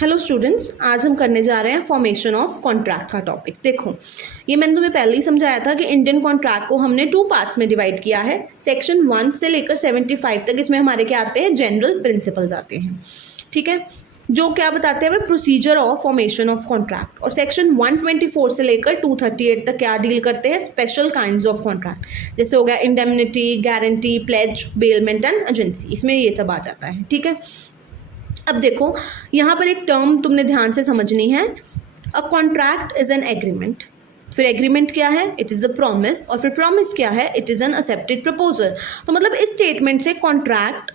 Hello students, आज हम करने जा रहे हैं फॉर्मेशन ऑफ कॉन्ट्रैक्ट का टॉपिक। देखो, ये मैंने तुम्हें पहले ही समझाया था कि इंडियन कॉन्ट्रैक्ट को हमने 2 पार्ट्स में डिवाइड किया है। सेक्शन 1 से लेकर 75 तक इसमें हमारे क्या आते हैं, जनरल प्रिंसिपल्स आते हैं। ठीक है, जो क्या बताते हैं, procedure of formation of contract. और सेक्शन 124 से लेकर 238 तक क्या डील करते हैं, स्पेशल काइंड्स ऑफ कॉन्ट्रैक्ट। जैसे हो गया indemnity, guarantee, pledge, bailment and agency, इसमें ये सब आ जाता है। ठीक है, अब देखो यहाँ पर एक टर्म तुमने ध्यान से समझनी है। A contract is an agreement. फिर एग्रीमेंट क्या है, इट इज़ अ प्रॉमिस। और फिर प्रॉमिस क्या है, it is an accepted proposal. तो मतलब इस स्टेटमेंट से कॉन्ट्रैक्ट,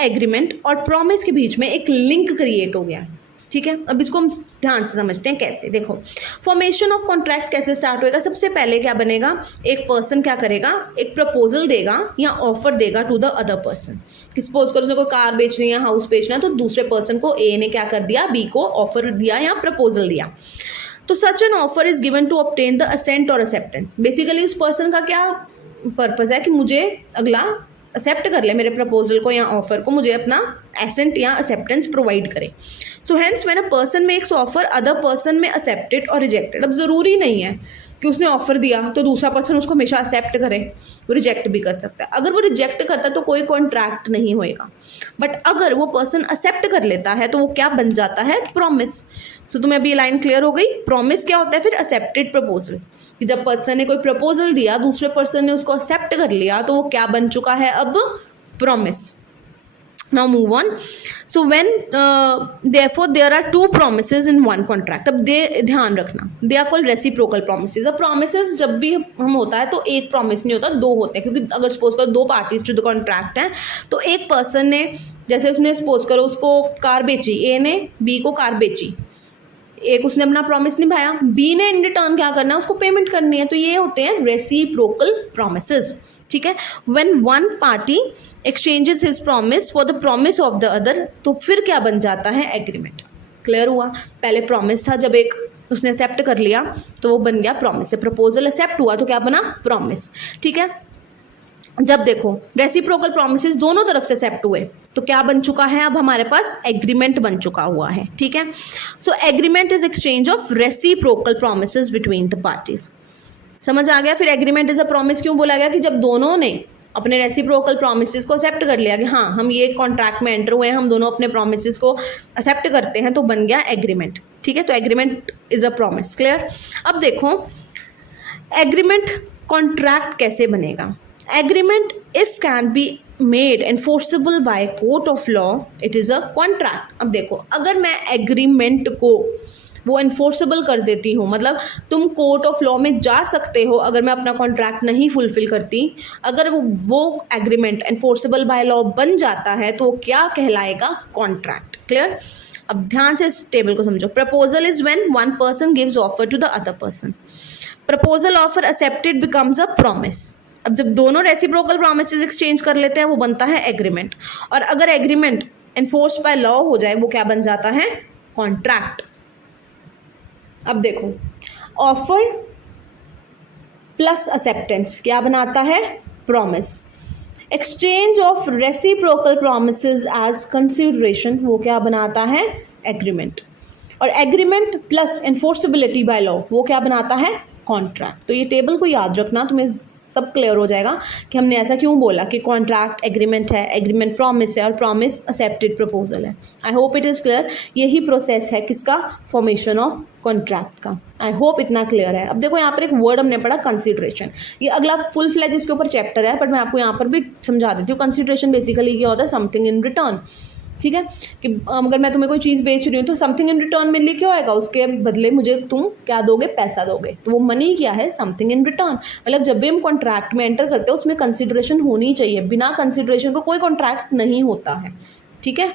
एग्रीमेंट और प्रॉमिस के बीच में एक लिंक क्रिएट हो गया। ठीक है, अब इसको हम ध्यान से समझते हैं कैसे। देखो, फॉर्मेशन ऑफ कॉन्ट्रैक्ट कैसे स्टार्ट होएगा। सबसे पहले क्या बनेगा, एक पर्सन क्या करेगा, एक प्रपोजल देगा या ऑफर देगा to the other person. Suppose करो उसने कोई कार बेचनी है, हाउस बेचना है, तो दूसरे पर्सन को ए ने क्या कर दिया, बी को ऑफर दिया या प्रपोजल दिया। तो such an offer is given to obtain the assent और एक्सेप्टेंस। बेसिकली उस पर्सन का क्या पर्पस है कि मुझे अगला एक्सेप्ट कर ले मेरे प्रपोजल को या ऑफर को, मुझे अपना एसेंट या एक्सेप्टेंस प्रोवाइड करे। So hence when a person makes offer, other person में एक्सेप्टेड और रिजेक्टेड। अब ज़रूरी नहीं है कि उसने ऑफर दिया तो दूसरा पर्सन उसको हमेशा एक्सेप्ट करे, वो रिजेक्ट भी कर सकता है। अगर वो रिजेक्ट करता है तो कोई कॉन्ट्रैक्ट नहीं होएगा, बट अगर वो पर्सन एक्सेप्ट कर लेता है तो वो क्या बन जाता है, प्रॉमिस। सो तुम्हें अभी ये लाइन क्लियर हो गई। प्रॉमिस क्या होता है, फिर एक्सेप्टेड प्रपोजल, कि जब पर्सन ने कोई प्रपोजल दिया, दूसरे पर्सन ने उसको एक्सेप्ट कर लिया, तो वो क्या बन चुका है अब, promise. Now move on. So when therefore there are 2 promises in one contract. अब ध्यान रखना, they are called reciprocal promises. अब promises जब भी हम होता है तो एक promise नहीं होता, 2 होते हैं। क्योंकि अगर सपोज करो 2 parties to the contract हैं, तो एक पर्सन ने, जैसे उसने सपोज करो उसको कार बेची, ए ने बी को कार बेची, एक उसने अपना प्रॉमिस निभाया, बी ने इन रिटर्न क्या करना है, उसको पेमेंट करनी है। तो ये होते हैं रेसिप्रोकल प्रॉमिसेस। ठीक है, when one party exchanges his promise for the promise of the other, तो फिर क्या बन जाता है, एग्रीमेंट। क्लियर हुआ। पहले प्रॉमिस था, जब एक उसने एक्सेप्ट कर लिया तो वो बन गया प्रॉमिस। से प्रपोजल एक्सेप्ट हुआ तो क्या बना, प्रॉमिस। ठीक है, जब देखो रेसिप्रोकल प्रॉमिसेस दोनों तरफ से एक्सेप्ट हुए तो क्या बन चुका है, अब हमारे पास एग्रीमेंट बन चुका हुआ है। ठीक है, so agreement is exchange of reciprocal promises between the parties. समझ आ गया। फिर एग्रीमेंट इज अ प्रॉमिस क्यों बोला गया, कि जब दोनों ने अपने रेसिप्रोकल प्रॉमिसेस को एक्सेप्ट कर लिया कि हाँ हम ये कॉन्ट्रैक्ट में एंटर हुए हैं, हम दोनों अपने प्रॉमिसेस को एक्सेप्ट करते हैं, तो बन गया एग्रीमेंट। ठीक है, तो agreement is a promise. Clear. अब देखो एग्रीमेंट कॉन्ट्रैक्ट कैसे बनेगा। Agreement if can be made enforceable by court of law, it is a contract. अब देखो, अगर मैं एग्रीमेंट को वो एनफोर्सेबल कर देती हूँ, मतलब तुम कोर्ट ऑफ लॉ में जा सकते हो अगर मैं अपना कॉन्ट्रैक्ट नहीं फुलफिल करती, अगर वो एग्रीमेंट एनफोर्सेबल बाय लॉ बन जाता है तो क्या कहलाएगा, कॉन्ट्रैक्ट। क्लियर। अब ध्यान से इस टेबल को समझो। Proposal is when one person gives offer to the other person. Proposal offer accepted becomes a promise. अब जब दोनों रेसिप्रोकल प्रॉमिसेस एक्सचेंज कर लेते हैं वो बनता है एग्रीमेंट। और अगर एग्रीमेंट एनफोर्स बाय लॉ हो जाए वो क्या बन जाता है, कॉन्ट्रैक्ट। अब देखो, ऑफर प्लस एक्सेप्टेंस क्या बनाता है, promise. Exchange of reciprocal promises as consideration, वो क्या बनाता है, एग्रीमेंट। और agreement plus enforceability by law, वो क्या बनाता है, कॉन्ट्रैक्ट। तो ये टेबल को याद रखना, तुम्हें सब क्लियर हो जाएगा कि हमने ऐसा क्यों बोला कि कॉन्ट्रैक्ट एग्रीमेंट है, एग्रीमेंट प्रॉमिस है और प्रॉमिस एक्सेप्टेड प्रपोजल है। I hope it is clear. यही प्रोसेस है किसका, फॉर्मेशन ऑफ कॉन्ट्रैक्ट का। आई होप इतना क्लियर है। अब देखो यहाँ पर एक वर्ड हमने पढ़ा, कंसिडरेशन। ये अगला फुल फ्लेज इसके ऊपर चैप्टर है, बट मैं आपको यहाँ पर भी समझा देती हूँ। कंसिडरेशन बेसिकली क्या होता है, समथिंग इन रिटर्न। ठीक है, कि अगर मैं तुम्हें कोई चीज़ बेच रही हूँ तो समथिंग इन रिटर्न में लिखे होएगा, उसके बदले मुझे तुम क्या दोगे, पैसा दोगे। तो वो मनी क्या है, समथिंग इन रिटर्न। मतलब जब भी हम कॉन्ट्रैक्ट में एंटर करते हैं उसमें कंसिडरेशन होनी चाहिए। बिना कंसिडरेशन को कोई कॉन्ट्रैक्ट नहीं होता है। ठीक है।